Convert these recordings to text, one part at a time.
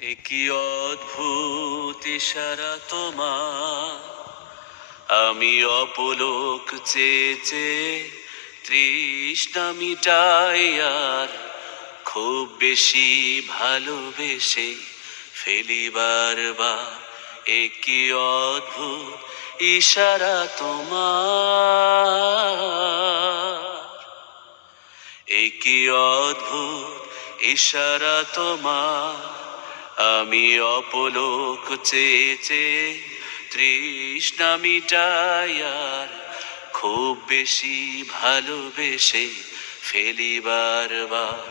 একই অদ্ভুত ইশারা তোমার, আমি অপলোক চেয়ে চেয়ে তৃষ্ণা মিটাই আর খুব বেশি ভালোবেসে ফেলি বারবার। একই অদ্ভুত ইশারা তোমার, একই অদ্ভুত ইশারা তোমার, আমি অপলোক চেয়ে চেয়ে তৃষ্ণা মিটাই আর খুব বেশি ভালোবেসে ফেলি বারবার।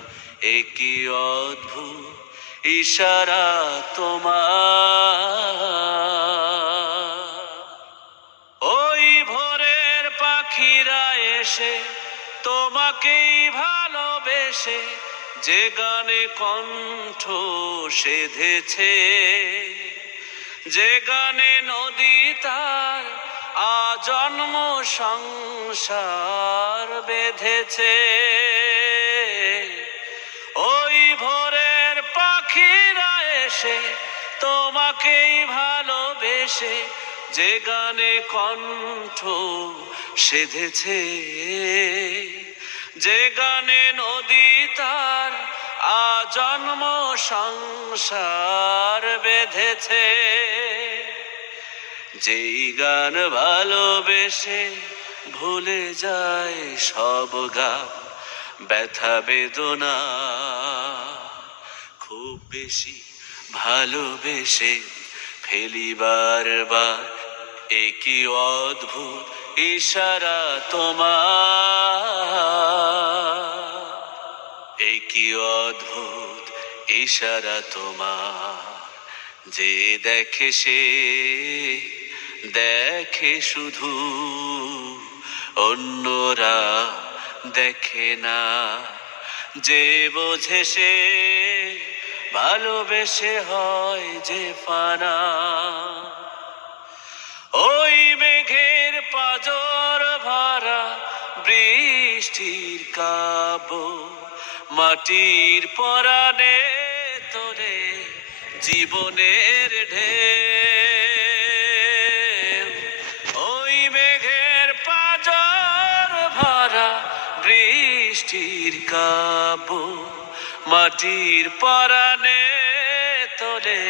একই অদ্ভুত ইশারা তোমার। ওই ভোরের পাখিরা এসে তোমাকেই ভালোবেসে যে গানে কণ্ঠ সেধেছে, যে গানে নদী তার আজন্ম সংসার বেঁধেছে। ওই ভোরের পাখিরা এসে তোমাকেই ভালোবেসে যে গানে কণ্ঠ সেধেছে, যে গানে নদী তার আজন্ম সংসার বেঁধেছে। যেই গান ভালোবেসে ভুলে যায় সব গান ব্যথা বেদনা, খুব বেশি ভালোবেসে ফেলি বারবার। একই অদ্ভুত ইশারা তোমার, একই অদ্ভুত ইশারা তোমার। যে দেখে সে দেখে শুধু, অন্যরা দেখে না। যে বোঝে সে ভালোবেসে হয় যে ফানা। ওই মেঘের পাজর ভরা বৃষ্টির কাব্য, মাটির পরাণে তোরে জীবনের ঢেউ। ওই মেঘের পাজর ভরা বৃষ্টির কাব্য, মাটির পরাণে তোরে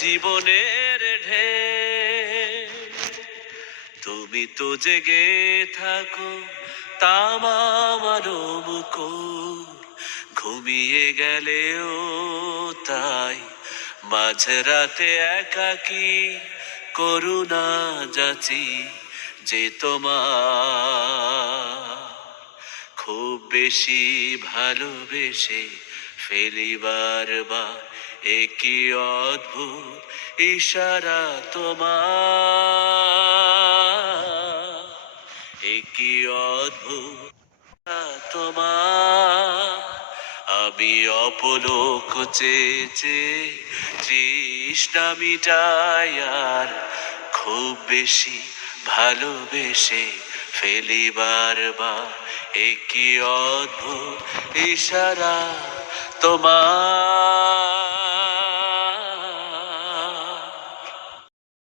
জীবনের ঢেউ। তুমি তো জেগে থাকো তামার মুকুর, ঘুমিয়ে গেলেও তাই মাঝরাতে একাকী করুণা যাচি যে তোমার। খুব বেশি ভালোবেসে ফেলি বারবার। একই অদ্ভুত ইশারা তোমার, একই অদ্ভুত তোমার। আমি অপলোক চেয়ে চেয়ে তৃষ্ণা মিটাই আর খুব বেশি ভালোবেসে ফেলি বারবার। একই অদ্ভুত ইশারা তোমার।